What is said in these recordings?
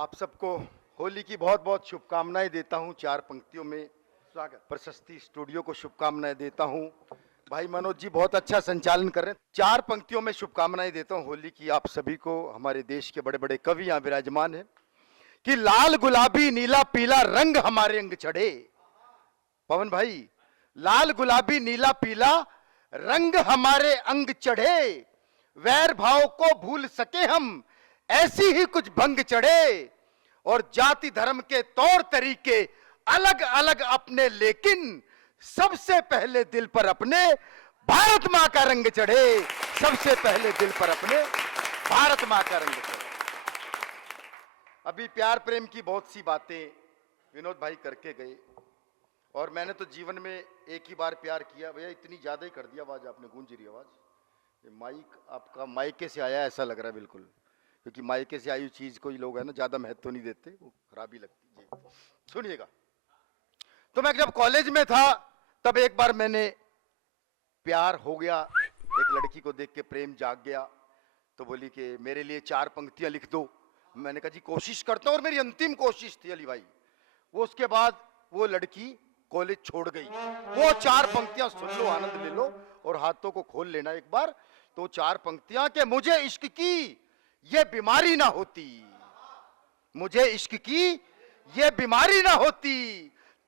आप सबको होली की बहुत बहुत शुभकामनाएं देता हूं। चार पंक्तियों में स्वागत प्रशस्ति स्टूडियो को शुभकामनाएं देता हूं। भाई मनोज जी बहुत अच्छा संचालन कर रहे हैं। चार पंक्तियों में शुभकामनाएं देता हूं होली की आप सभी को। हमारे देश के बड़े बड़े कवि यहाँ विराजमान हैं कि लाल गुलाबी नीला पीला रंग हमारे अंग चढ़े। पवन भाई, लाल गुलाबी नीला पीला रंग हमारे अंग चढ़े, वैर भाव को भूल सके हम ऐसी ही कुछ भंग चढ़े, और जाति धर्म के तौर तरीके अलग अलग अपने, लेकिन सबसे पहले दिल पर अपने भारत मां का रंग चढ़े। सबसे पहले दिल पर अपने भारत मां का रंग चढ़े। अभी प्यार प्रेम की बहुत सी बातें विनोद भाई करके गए, और मैंने तो जीवन में एक ही बार प्यार किया। भैया इतनी ज्यादा ही कर दिया, आवाज आपने गूंज रही आवाज। ये माइक आपका मायके से आया ऐसा लग रहा है बिल्कुल, क्योंकि मायके से आई चीज को ही लोग है ना ज्यादा महत्व तो नहीं देते, वो खराबी लगती है। सुनिएगा, तो मैं जब कॉलेज में था तब एक बार मैंने प्यार हो गया, एक लड़की को देख के प्रेम जाग गया। तो बोली कि मेरे लिए चार पंक्तियां लिख दो। मैंने कहा जी कोशिश करता हूं, और मेरी अंतिम कोशिश थी अली भाई। वो उसके बाद वो लड़की कॉलेज छोड़ गई। वो चार पंक्तियां सुन लो, आनंद ले लो, और हाथों को खोल लेना एक बार। तो चार पंक्तियां कि मुझे इश्क की ये बीमारी ना होती, मुझे इश्क की ये बीमारी ना होती,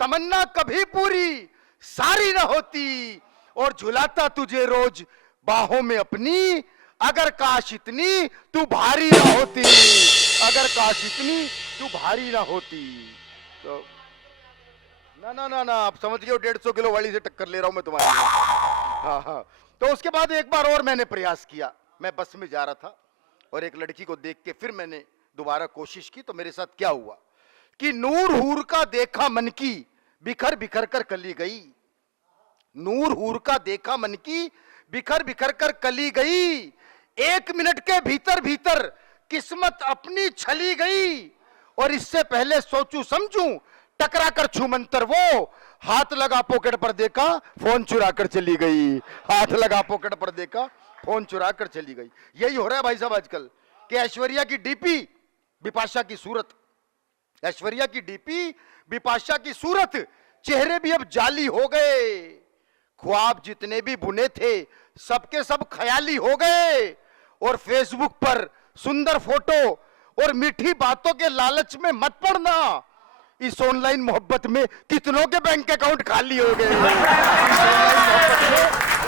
तमन्ना कभी पूरी सारी ना होती, और झुलाता तुझे रोज बाहों में अपनी, अगर काश इतनी तू भारी ना होती, अगर काश इतनी तू भारी ना होती। तो ना ना ना ना, आप समझ गए 150 किलो वाली से टक्कर ले रहा हूं मैं तुम्हारी। हाँ हाँ। तो उसके बाद एक बार और मैंने प्रयास किया। मैं बस में जा रहा था और एक लड़की को देख के फिर मैंने दोबारा कोशिश की। तो मेरे साथ क्या हुआ कि नूर हूर का देखा मन की बिखर बिखर कर कली गई, नूर हूर का देखा मन की बिखर बिखर कर कली गई, एक मिनट के भीतर भीतर किस्मत अपनी छली गई, और इससे पहले सोचूं समझूं टकरा कर छूमंतर वो, हाथ लगा पॉकेट पर देखा फोन चुरा कर चली गई, हाथ लगा पॉकेट पर देखा फोन चुरा कर चली गई। यही हो रहा है भाई साहब आजकल कि ऐश्वर्या की डीपी बिपाशा की सूरत, ऐश्वर्या की डीपी बिपाशा की सूरत, चेहरे भी अब जाली हो गए, ख्वाब जितने भी बुने थे सबके सब ख्याली हो गए, और फेसबुक पर सुंदर फोटो और मीठी बातों के लालच में मत पड़ना, इस ऑनलाइन मोहब्बत में कितनों के बैंक अकाउंट खाली हो गए।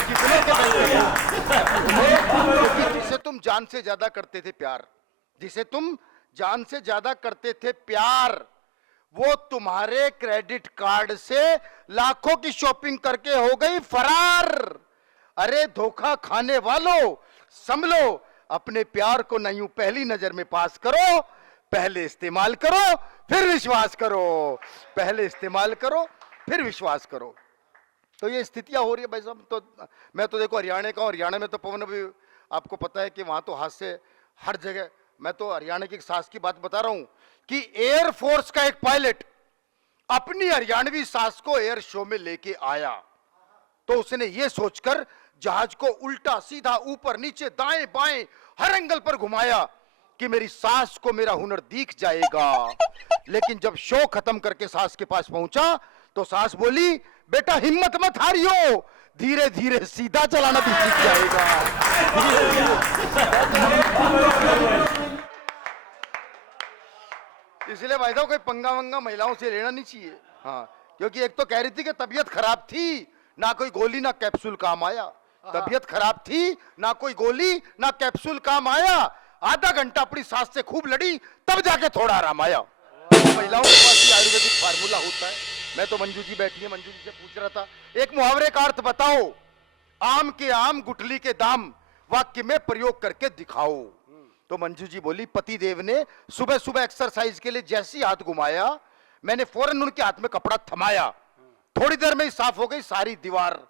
कितनों के बैंक, जिसे तुम जान से ज्यादा करते थे प्यार, जिसे तुम जान से ज्यादा करते थे प्यार, वो तुम्हारे क्रेडिट कार्ड से लाखों की शॉपिंग करके हो गई फरार। अरे धोखा खाने वालों संभलो, अपने प्यार को न यूं पहली नजर में पास करो, पहले इस्तेमाल करो फिर विश्वास करो, पहले इस्तेमाल करो फिर विश्वास करो। तो ये स्थितियां हो रही है भाई साहब। तो मैं तो देखो हरियाणा का हूं, हरियाणा में तो पवन अभी आपको पता है कि वहां तो हादसे हर जगह। मैं तो हरियाणा की एक सास की बात बता रहा हूं कि एयरफोर्स का एक पायलट अपनी हरियाणवी सास को एयर शो में लेके आया, तो उसने ये सोचकर जहाज को उल्टा सीधा ऊपर नीचे दाएं बाएं हर एंगल पर घुमाया कि मेरी सास को मेरा हुनर दिख जाएगा। लेकिन जब शो खत्म करके सास के पास पहुंचा तो सास बोली बेटा हिम्मत मत हारियो, धीरे धीरे सीधा चलाना भी सीख जाएगा। इसलिए भाई साहब कोई पंगा वंगा महिलाओं से लेना नहीं चाहिए। हाँ, क्योंकि एक तो कह रही थी कि तबीयत खराब थी, ना कोई गोली ना कैप्सूल काम आया। तबीयत खराब थी, ना कोई गोली ना कैप्सूल काम आया। आधा घंटा अपनी सास से खूब लड़ी, तब जाके थोड़ा आराम आया। महिलाओं के पास ये आयुर्वेदिक फार्मूला होता है। मैं तो मंजू जी बैठी है, मंजू जी से पूछ रहा था एक मुहावरे का अर्थ बताओ, आम के आम गुठली के दाम, वाक्य में प्रयोग करके दिखाओ। तो मंजू जी बोली पति देव ने सुबह सुबह एक्सरसाइज के लिए जैसी हाथ घुमाया, मैंने फौरन उनके हाथ में कपड़ा थमाया, थोड़ी देर में ही साफ हो गई सारी दीवार,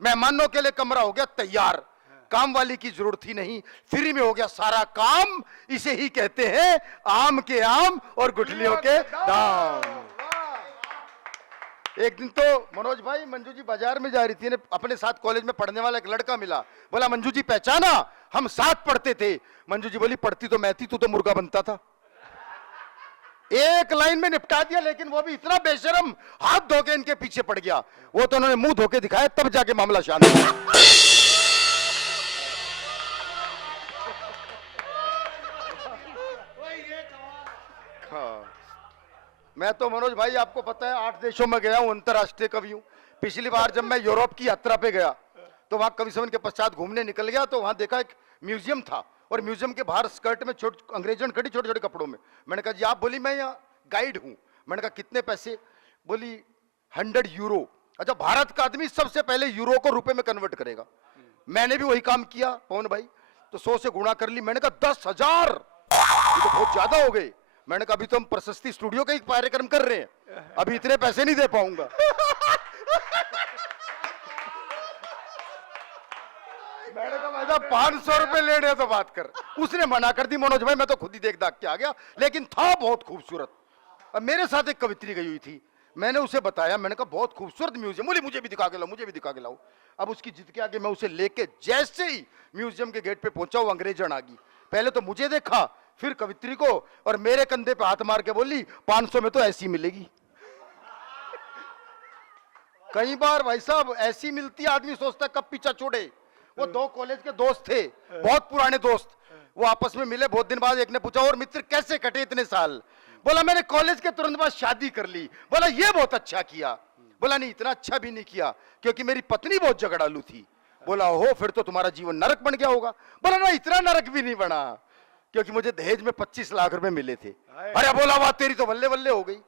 मेहमानों के लिए कमरा हो गया तैयार, काम वाली की जरूरत ही नहीं, फ्री में हो गया सारा काम। इसे ही कहते हैं आम के आम और गुठलियों के दाम। एक दिन तो मनोज भाई मंजू जी बाजार में जा रही थी, अपने साथ कॉलेज में पढ़ने वाला एक लड़का मिला, बोला मंजू जी पहचाना, हम साथ पढ़ते थे। मंजू जी बोली पढ़ती तो मैं थी, तू तो मुर्गा बनता था। एक लाइन में निपटा दिया, लेकिन वो भी इतना बेशरम, हाथ धो के इनके पीछे पड़ गया। वो तो उन्होंने मुंह धो के दिखाया, तब जाके मामला शांत हुआ। हाँ। मैं तो मनोज भाई आपको पता है 8 देशों में गया हूं, अंतरराष्ट्रीय कवि हूं। पिछली बार जब मैं यूरोप की यात्रा पे गया तो वहां कवि सम्मेलन के पश्चात घूमने निकल गया, तो वहां देखा एक म्यूजियम था, और म्यूजियम के बाहर स्कर्ट में अंग्रेजन खड़ी छोटे छोटे कपड़ों में। मैंने कहा जी आप? बोली मैं यहाँ गाइड हूँ। मैंने कहा कितने पैसे? बोली 100 यूरो। अच्छा, भारत का आदमी सबसे पहले यूरो को रुपए में कन्वर्ट करेगा। मैंने भी वही काम किया पवन भाई, तो 100 से गुणा कर ली। मैंने कहा 10,000, ये तो बहुत ज्यादा हो गए। मैंने कहा अभी तो हम प्रशस्ति स्टूडियो का एक कार्यक्रम कर रहे हैं, अभी इतने पैसे नहीं दे पाऊंगा। मैंने कहा भाई 500 रुपए ले रहे तो बात कर। उसने मना कर दी। मनोज भाई मैं तो खुद ही देख दाख के आ गया, लेकिन था बहुत खूबसूरत। अब मेरे साथ एक कवित्री गई हुई थी, मैंने उसे बताया, मैंने कहा बहुत खूबसूरत म्यूजियम। बोली मुझे भी दिखा के लाओ, मुझे भी दिखा के लाओ। अब उसकी जिद के आगे मैं उसे लेके जैसे ही म्यूजियम के गेट पे पहुंचा, वो अंग्रेजन आ गई। पहले तो मुझे देखा, फिर कवित्री को, और मेरे कंधे पे हाथ मार के बोली 500 में तो ऐसी मिलेगी। कई बार भाई साहब ऐसी मिलती है, आदमी सोचता है कब पीछा छोड़े। वो 2 कॉलेज के दोस्त थे, बहुत पुराने दोस्त। वो आपस में मिले बहुत दिन बाद, एक ने पूछा और मित्र कैसे कटे इतने साल? बोला मैंने कॉलेज के तुरंत बाद शादी कर ली। बोला ये बहुत अच्छा किया। बोला नहीं, इतना अच्छा भी नहीं किया, क्योंकि मेरी पत्नी बहुत झगड़ालू थी। बोला हो, फिर तो तुम्हारा जीवन नरक बन गया होगा। बोला ना, इतना नरक भी नहीं बना, क्योंकि मुझे दहेज में 25 लाख रुपए मिले थे। अरे बोला वाह, तेरी तो बल्ले बल्ले हो गई।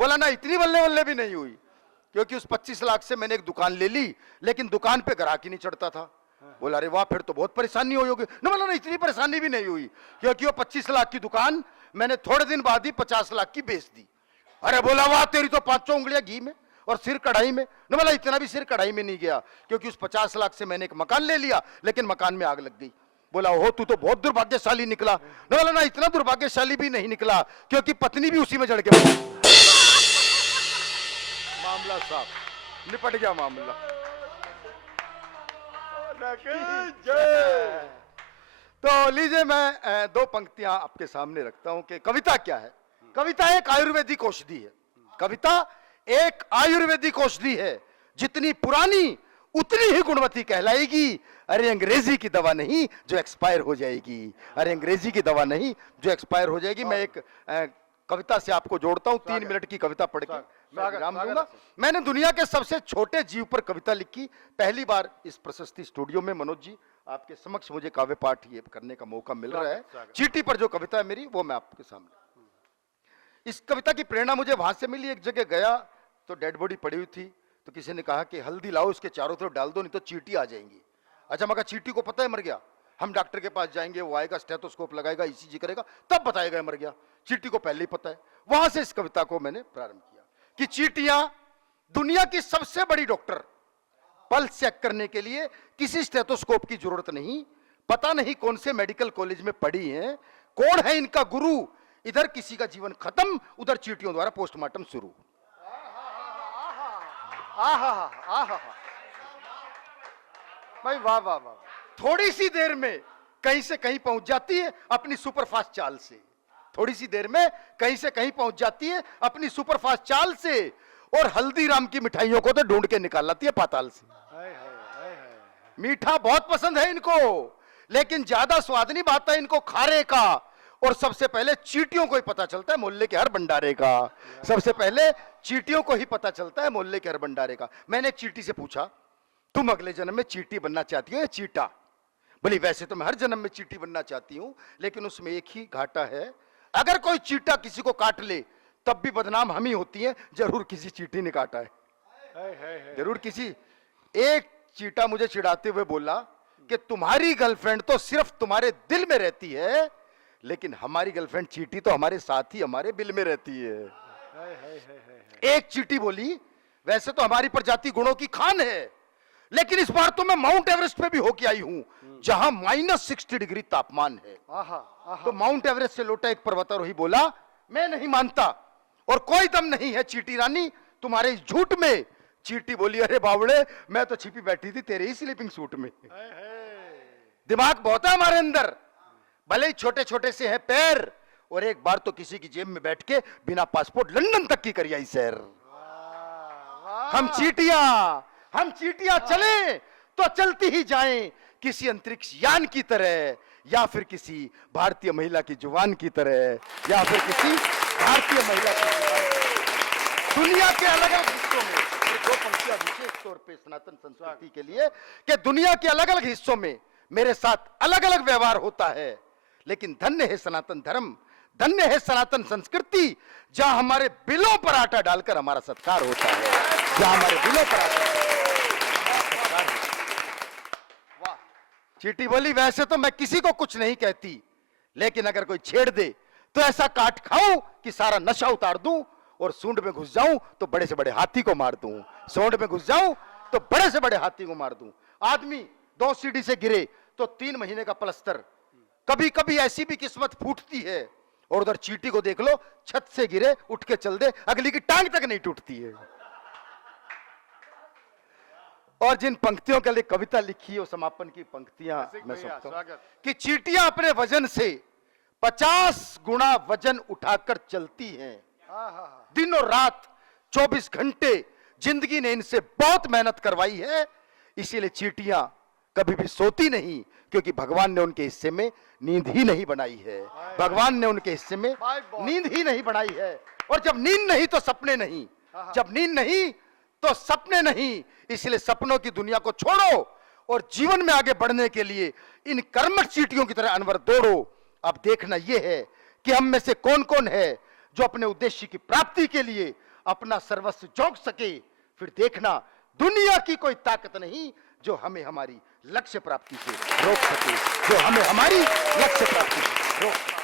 बोला ना, इतनी बल्ले बल्ले भी नहीं हुई, क्योंकि उस 25 लाख से मैंने एक दुकान ले ली, लेकिन दुकान पे ग्राहक ही नहीं चढ़ता था। बोला अरे वाह, फिर तो बहुत परेशानी हुई होगी। ना बोला ना, इतनी परेशानी भी नहीं हुई, क्योंकि वो 25 लाख की दुकान मैंने थोड़े दिन बाद ही 50 लाख की बेच दी। अरे बोला वाह, तेरी तो 5 उंगलियां घी में और सिर कढ़ाई में। न बोला इतना भी सिर कढ़ाई में नहीं गया, क्योंकि उस 50 लाख से मैंने एक मकान ले लिया, लेकिन मकान में आग लग गई। बोला हो, तू तो बहुत दुर्भाग्यशाली निकला। न बोला ना, इतना दुर्भाग्यशाली भी नहीं निकला, क्योंकि पत्नी भी उसी में जड़ के मामला साहब निपट गया मामला। तो लीजिए मैं 2 पंक्तियां आपके सामने रखता हूं कि कविता क्या है। कविता एक आयुर्वेदिक औषधि है। कविता एक आयुर्वेदिक औषधि है, जितनी पुरानी उतनी ही गुणवती कहलाएगी। अरे अंग्रेजी की दवा नहीं जो एक्सपायर हो जाएगी, अरे अंग्रेजी की दवा नहीं जो एक्सपायर हो जाएगी। मैं एक कविता से आपको जोड़ता हूं, 3 मिनट की कविता पढ़ के मैं विराम दूंगा। मैंने दुनिया के सबसे छोटे जीव पर कविता लिखी। पहली बार इस प्रशस्ति स्टूडियो में मनोज जी आपके समक्ष मुझे काव्य पाठ ये करने का मौका मिल रहा है। चीटी पर जो कविता है मेरी, वो मैं आपके सामने। इस कविता की प्रेरणा मुझे वहां से मिली। एक जगह गया तो डेड बॉडी पड़ी हुई थी, तो किसी ने कहा कि हल्दी लाओ, उसके चारों तरफ डाल दो, नहीं तो चीटी आ जाएंगी। अच्छा, मगर चीटी को पता है मर गया। हम डॉक्टर के पास जाएंगे, वो आएगा, स्टेथोस्कोप लगाएगा, ईसीजी करेगा, तब बताएगा मर गया। चीटी को पहले ही पता है। वहां से इस कविता को मैंने प्रारंभ किया कि चीटियां दुनिया की सबसे बड़ी डॉक्टर। पल्स चेक करने के लिए किसी स्टेथोस्कोप की जरूरत नहीं। पता नहीं कौन से मेडिकल कॉलेज में पढ़ी हैं, कौन है इनका गुरु। इधर किसी का जीवन खत्म, उधर चीटियों द्वारा पोस्टमार्टम शुरू। भाई वाह वाह वाह। थोड़ी सी देर में कहीं से कहीं पहुंच जाती है अपनी सुपरफास्ट चाल से। थोड़ी सी देर में कहीं से कहीं पहुंच जाती है अपनी सुपरफास्ट चाल से, और हल्दीराम की मिठाइयों को तो ढूंढ के निकाल लाती है पाताल से। मीठा बहुत पसंद है इनको, लेकिन ज्यादा स्वाद नहीं पाता इनको खारे का। और सबसे पहले चीटियों को ही पता चलता है मोहल्ले के हर भंडारे का। सबसे पहले चीटियों को ही पता चलता है मोहल्ले के हर भंडारे का। मैंने एक चीटी से पूछा, तुम अगले जन्म में चीटी बनना चाहती हो या चीटा? बोली वैसे तो मैं हर जन्म में चीटी बनना चाहती हूं, लेकिन उसमें एक ही घाटा है, अगर कोई चीटा किसी को काट ले तब भी बदनाम हम ही होती है। जरूर किसी चीटी ने काटा है, जरूर किसी। एक चीटा मुझे चिढ़ाते हुए बोला कि तुम्हारी गर्लफ्रेंड तो सिर्फ तुम्हारे दिल में रहती है, लेकिन हमारी गर्लफ्रेंड चीटी तो हमारे साथ ही हमारे बिल में रहती है। एक चीटी बोली वैसे तो हमारी प्रजाति गुणों की खान है, लेकिन इस बार तो मैं माउंट एवरेस्ट पे भी होके आई हूं, जहां -60 डिग्री तापमान है। तो माउंट एवरेस्ट से लौटा एक पर्वतारोही बोला, मैं नहीं मानता, और कोई दम नहीं है चीटी रानी तुम्हारे इस झूठ में। चीटी बोली अरे बावड़े, मैं तो छिपी बैठी थी तेरे ही स्लीपिंग सूट में। दिमाग बहुत है हमारे अंदर, भले ही छोटे छोटे से हैं पैर, और एक बार तो किसी की जेब में बैठ के बिना पासपोर्ट लंदन तक की करी आई सर। हम चींटियां चले तो चलती ही जाएं किसी अंतरिक्ष यान की तरह, या फिर किसी भारतीय महिला की जुबान की तरह, या फिर किसी भारतीय महिला की दुनिया के अलग अलग हिस्सों में। दो पंक्तियां विशेष तौर पे सनातन संस्कृति के लिए कि दुनिया के अलग अलग हिस्सों में मेरे साथ अलग अलग व्यवहार होता है, लेकिन धन्य है सनातन धर्म, धन्य है सनातन संस्कृति, जहां हमारे बिलों पर आटा डालकर हमारा सत्कार होता है, जहां हमारे बिलों पर आटा सत्कार होता है। वाह। चींटी बोली, वैसे तो मैं किसी को कुछ नहीं कहती, लेकिन अगर कोई छेड़ दे तो ऐसा काट खाऊं कि सारा नशा उतार दूं, और सूंड में घुस जाऊं तो बड़े से बड़े हाथी को मार दूं, सूंड में घुस जाऊं तो बड़े से बड़े हाथी को मार दूं। आदमी 2 सीढ़ी से गिरे तो 3 महीने का प्लास्टर, कभी कभी ऐसी भी किस्मत फूटती है, और उधर चींटी को देख लो, छत से गिरे उठ के चल दे, अगली की टांग तक नहीं टूटती है। और जिन पंक्तियों के लिए कविता लिखी है, वो समापन की पंक्तियां मैं सुनता हूं कि चींटियां अपने वजन से 50 गुना वजन उठाकर चलती हैं, दिन और रात 24 घंटे जिंदगी ने इनसे बहुत मेहनत करवाई है, इसीलिए चींटियां कभी भी सोती नहीं, क्योंकि भगवान ने उनके हिस्से में नींद ही नहीं बनाई है, भगवान ने उनके हिस्से में नींद ही नहीं बनाई है। और जब नींद नहीं तो सपने नहीं, जब नींद नहीं तो सपने नहीं, इसलिए सपनों की दुनिया को छोड़ो और जीवन में आगे बढ़ने के लिए इन कर्मठ चींटियों की तरह अनवर दौड़ो। अब देखना यह है कि हम में से कौन कौन है जो अपने उद्देश्य की प्राप्ति के लिए अपना सर्वस्व झोंक सके, फिर देखना दुनिया की कोई ताकत नहीं जो हमें हमारी लक्ष्य प्राप्ति से रोक सके, जो हमें हमारी लक्ष्य प्राप्ति से रोक सके।